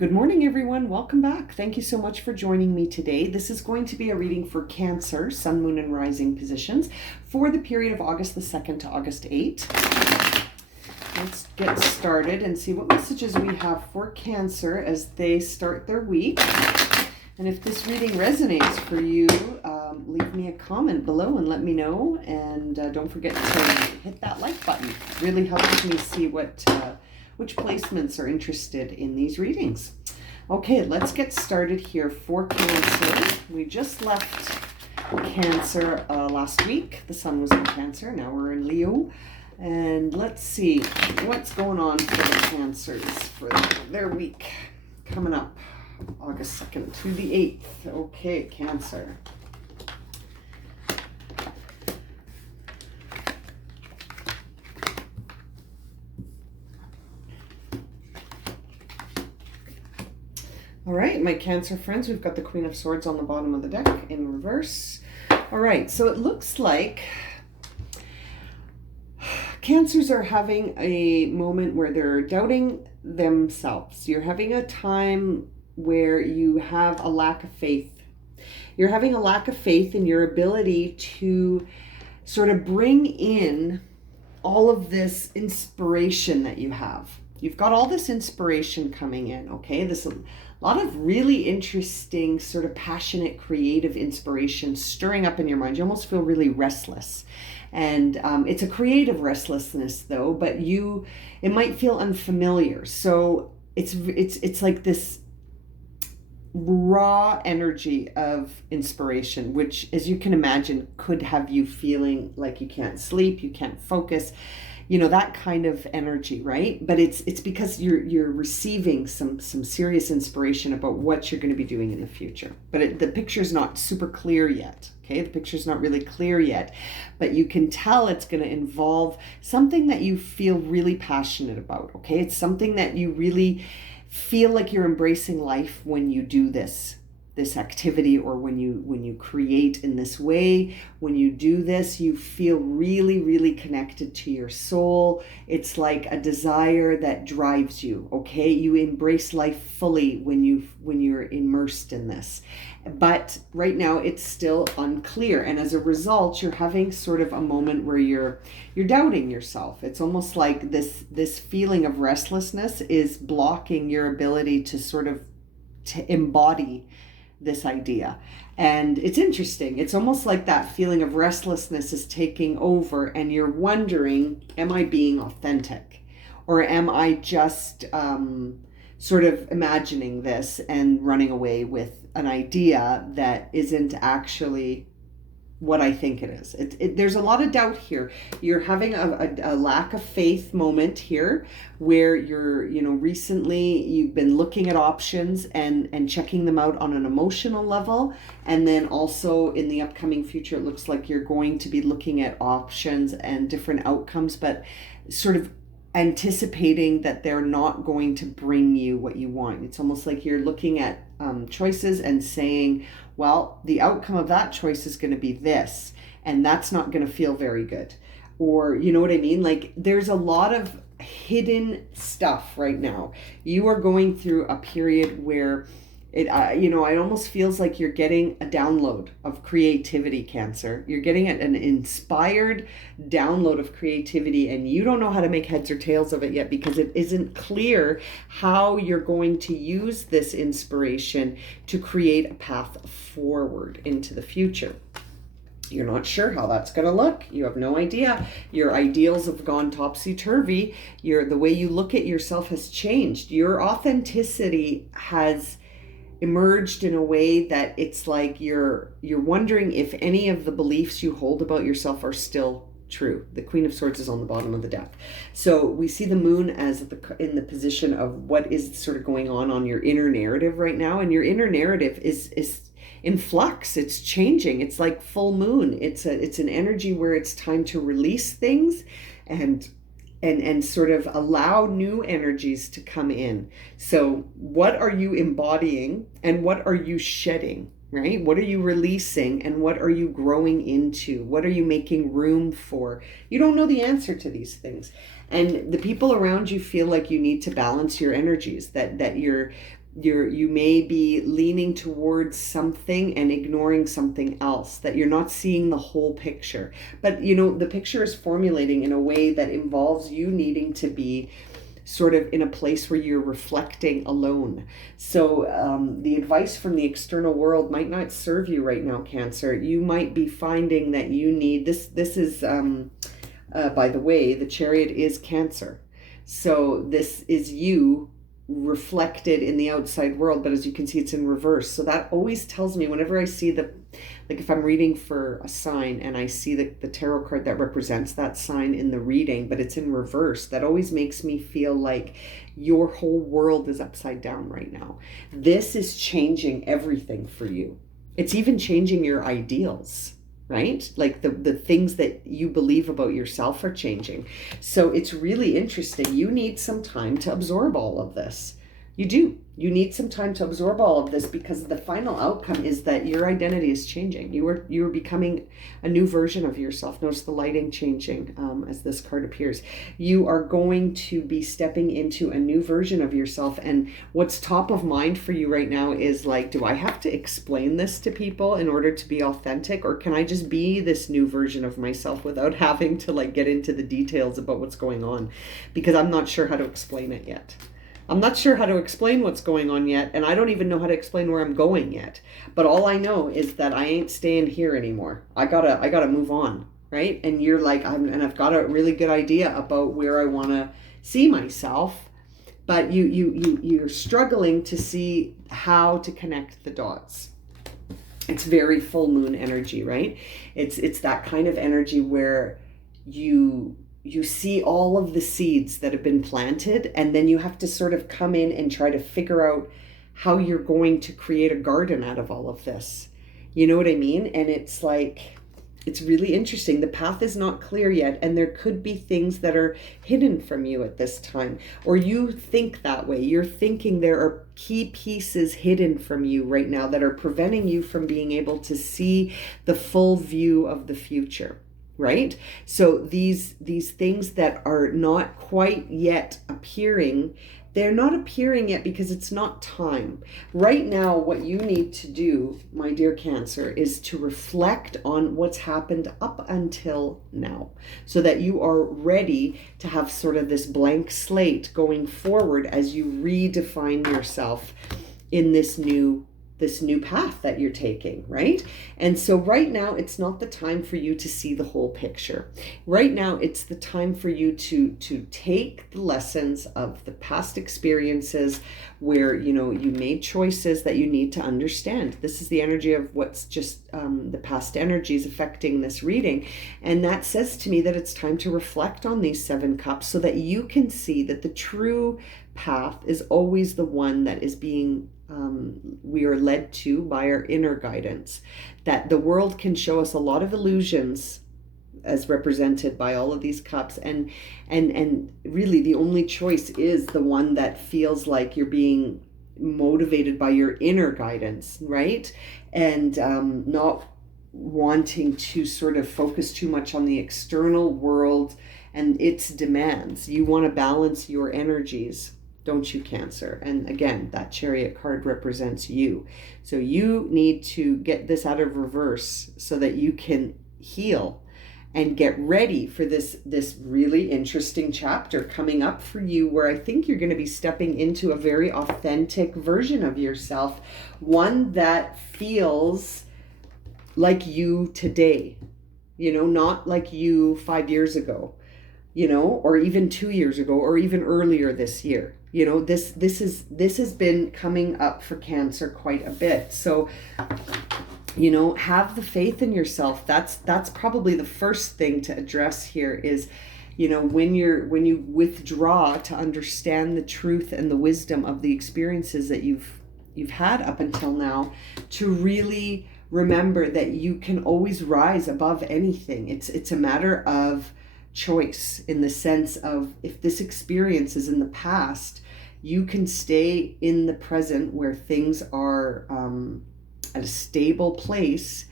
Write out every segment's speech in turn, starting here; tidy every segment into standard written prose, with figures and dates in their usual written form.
Good morning, everyone. Welcome back. Thank you so much for joining me today. This is going to be a reading for Cancer, Sun, Moon, and Rising positions for the period of August the 2nd to August 8th. Let's get started and see what messages we have for Cancer as they start their week. And if this reading resonates for you, leave me a comment below and let me know. And don't forget to hit that like button. It really helps me see which placements are interested in these readings. Okay, let's get started here for Cancer. We just left Cancer last week. The sun was in Cancer. Now we're in Leo. And let's see what's going on for the Cancers for their week coming up August 2nd to the 8th. Okay, Cancer. All right, my Cancer friends, we've got the Queen of Swords on the bottom of the deck in reverse. All right, so it looks like Cancers are having a moment where they're doubting themselves. You're having a time where you have a lack of faith. You're having a lack of faith in your ability to sort of bring in all of this inspiration that you have. You've got all this inspiration coming in, okay? This a lot of really interesting, sort of passionate, creative inspiration stirring up in your mind. You almost feel really restless. And it's a creative restlessness though, but it might feel unfamiliar. So it's like this raw energy of inspiration, which, as you can imagine, could have you feeling like you can't sleep, you can't focus, that kind of energy, right? But it's because you're receiving some serious inspiration about what you're going to be doing in the future. But the picture's not super clear yet. Okay, the picture's not really clear yet, but you can tell it's going to involve something that you feel really passionate about. Okay, it's something that you really feel like you're embracing life when you do this activity, or when you create in this way. When you do this, you feel really, really connected to your soul. It's like a desire that drives you. Okay, you embrace life fully when you're immersed in this. But right now it's still unclear, and as a result, you're having sort of a moment where you're doubting yourself. It's almost like this feeling of restlessness is blocking your ability to sort of to embody this idea. And it's interesting. It's almost like that feeling of restlessness is taking over, and you're wondering, am I being authentic? Or am I just sort of imagining this and running away with an idea that isn't actually what I think it is? There's a lot of doubt here. You're having a lack of faith moment here, where recently you've been looking at options and checking them out on an emotional level. And then also in the upcoming future, it looks like you're going to be looking at options and different outcomes, but sort of anticipating that they're not going to bring you what you want. It's almost like you're looking at choices and saying, well, the outcome of that choice is going to be this, and that's not going to feel very good. Or, you know what I mean? Like, there's a lot of hidden stuff right now. You are going through a period where it almost feels like you're getting a download of creativity, Cancer. You're getting an inspired download of creativity, and you don't know how to make heads or tails of it yet, because it isn't clear how you're going to use this inspiration to create a path forward into the future. You're not sure how that's going to look. You have no idea. Your ideals have gone topsy-turvy. The way you look at yourself has changed. Your authenticity has emerged in a way that it's like you're wondering if any of the beliefs you hold about yourself are still true. The Queen of Swords is on the bottom of the deck. So we see the moon as in the position of what is sort of going on your inner narrative right now. And your inner narrative is in flux. It's changing. It's like full moon. It's an energy where it's time to release things and sort of allow new energies to come in. So what are you embodying and what are you shedding, right? What are you releasing and what are you growing into? What are you making room for? You don't know the answer to these things. And the people around you feel like you need to balance your energies, that you're You may be leaning towards something and ignoring something else, that you're not seeing the whole picture. But the picture is formulating in a way that involves you needing to be sort of in a place where you're reflecting alone. So the advice from the external world might not serve you right now, Cancer. You might be finding that you need this is by the way, the Chariot is Cancer. So this is you reflected in the outside world, but as you can see, it's in reverse. So that always tells me, whenever I see like if I'm reading for a sign and I see the tarot card that represents that sign in the reading, but it's in reverse, that always makes me feel like your whole world is upside down right now. This is changing everything for you. It's even changing your ideals, right? Like the things that you believe about yourself are changing. So it's really interesting. You need some time to absorb all of this. You do. You need some time to absorb all of this, because the final outcome is that your identity is changing. You are becoming a new version of yourself. Notice the lighting changing as this card appears. You are going to be stepping into a new version of yourself. And what's top of mind for you right now is like, do I have to explain this to people in order to be authentic? Or can I just be this new version of myself without having to like get into the details about what's going on? Because I'm not sure how to explain it yet. I'm not sure how to explain what's going on yet, and I don't even know how to explain where I'm going yet. But all I know is that I ain't staying here anymore. I gotta move on, right? And you're like, I've got a really good idea about where I want to see myself, but you're struggling to see how to connect the dots. It's very full moon energy, right? It's that kind of energy where you see all of the seeds that have been planted, and then you have to sort of come in and try to figure out how you're going to create a garden out of all of this. You know what I mean? And it's like, it's really interesting. The path is not clear yet, and there could be things that are hidden from you at this time, or you think that way. You're thinking there are key pieces hidden from you right now that are preventing you from being able to see the full view of the future. Right? So these things that are not quite yet appearing, they're not appearing yet because it's not time. Right now, what you need to do, my dear Cancer, is to reflect on what's happened up until now, so that you are ready to have sort of this blank slate going forward as you redefine yourself in this new path that you're taking, right? And so right now, it's not the time for you to see the whole picture. Right now, it's the time for you to take the lessons of the past experiences where, you made choices that you need to understand. This is the energy of what's just the past energies affecting this reading. And that says to me that it's time to reflect on these 7 cups so that you can see that the true path is always the one that is being we are led to by our inner guidance. That the world can show us a lot of illusions as represented by all of these cups, and really the only choice is the one that feels like you're being motivated by your inner guidance, right? And not wanting to sort of focus too much on the external world and its demands. You want to balance your energies, don't you, Cancer? And again, that Chariot card represents you. So you need to get this out of reverse so that you can heal and get ready for this really interesting chapter coming up for you, where I think you're going to be stepping into a very authentic version of yourself, one that feels like you today, not like you 5 years ago, or even 2 years ago, or even earlier this year. This has been coming up for Cancer quite a bit. So, have the faith in yourself. That's probably the first thing to address here is, when you withdraw to understand the truth and the wisdom of the experiences that you've had up until now, to really remember that you can always rise above anything. It's a matter of choice, in the sense of, if this experience is in the past, you can stay in the present where things are at a stable place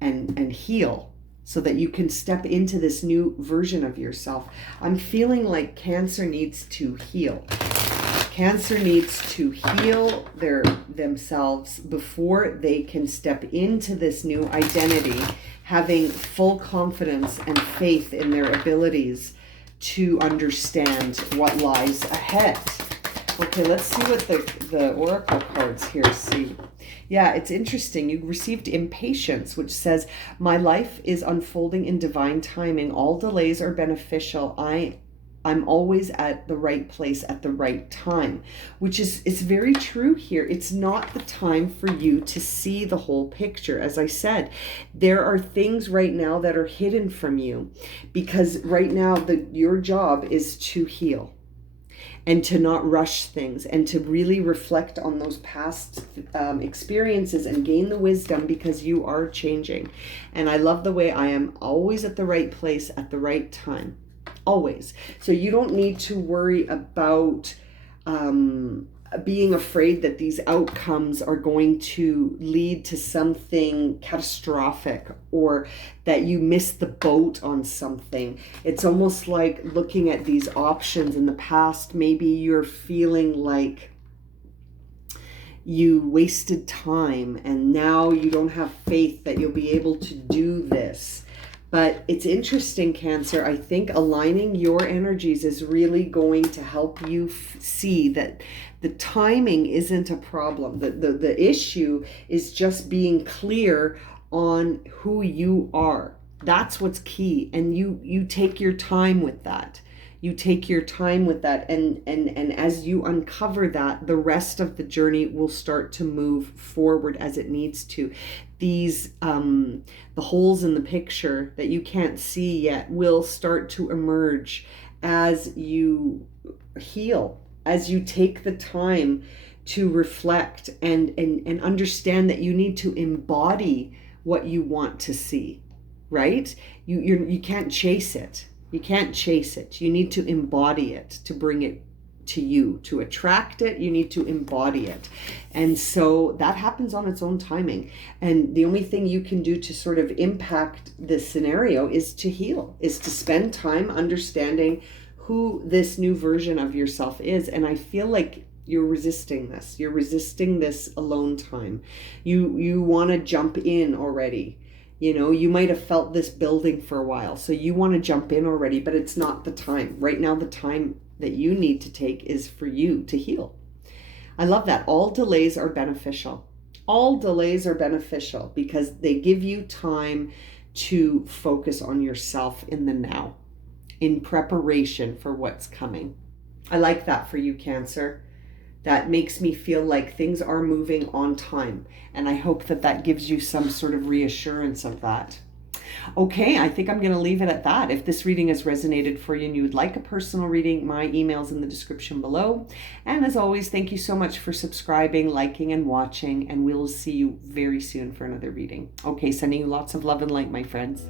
and heal, so that you can step into this new version of yourself. I'm feeling like Cancer needs to heal. Cancer needs to heal themselves before they can step into this new identity, having full confidence and faith in their abilities to understand what lies ahead. Okay, let's see what the oracle cards here see. Yeah, it's interesting. You received impatience, which says, my life is unfolding in divine timing. All delays are beneficial. I'm always at the right place at the right time, which is very true here. It's not the time for you to see the whole picture. As I said, there are things right now that are hidden from you, because right now your job is to heal and to not rush things, and to really reflect on those past experiences and gain the wisdom, because you are changing. And I love the way I am always at the right place at the right time. Always. So you don't need to worry about being afraid that these outcomes are going to lead to something catastrophic, or that you missed the boat on something. It's almost like looking at these options in the past. Maybe you're feeling like you wasted time and now you don't have faith that you'll be able to do this. But it's interesting, Cancer. I think aligning your energies is really going to help you see that the timing isn't a problem. The issue is just being clear on who you are. That's what's key. And you take your time with that. You take your time with that. And as you uncover that, the rest of the journey will start to move forward as it needs to. These the holes in the picture that you can't see yet will start to emerge as you heal, as you take the time to reflect and understand that you need to embody what you want to see, right? You can't chase it. You can't chase it. You need to embody it, to bring it to you. To attract it, you need to embody it. And so that happens on its own timing. And the only thing you can do to sort of impact this scenario is to heal, is to spend time understanding who this new version of yourself is. And I feel like you're resisting this. You're resisting this alone time. You want to jump in already. You know, you might have felt this building for a while, so you want to jump in already, but it's not the time. Right now, the time that you need to take is for you to heal. I love that. All delays are beneficial. All delays are beneficial because they give you time to focus on yourself in the now, in preparation for what's coming. I like that for you, Cancer. That makes me feel like things are moving on time. And I hope that that gives you some sort of reassurance of that. Okay, I think I'm going to leave it at that. If this reading has resonated for you and you would like a personal reading, my email's in the description below. And as always, thank you so much for subscribing, liking, and watching. And we'll see you very soon for another reading. Okay, sending you lots of love and light, my friends.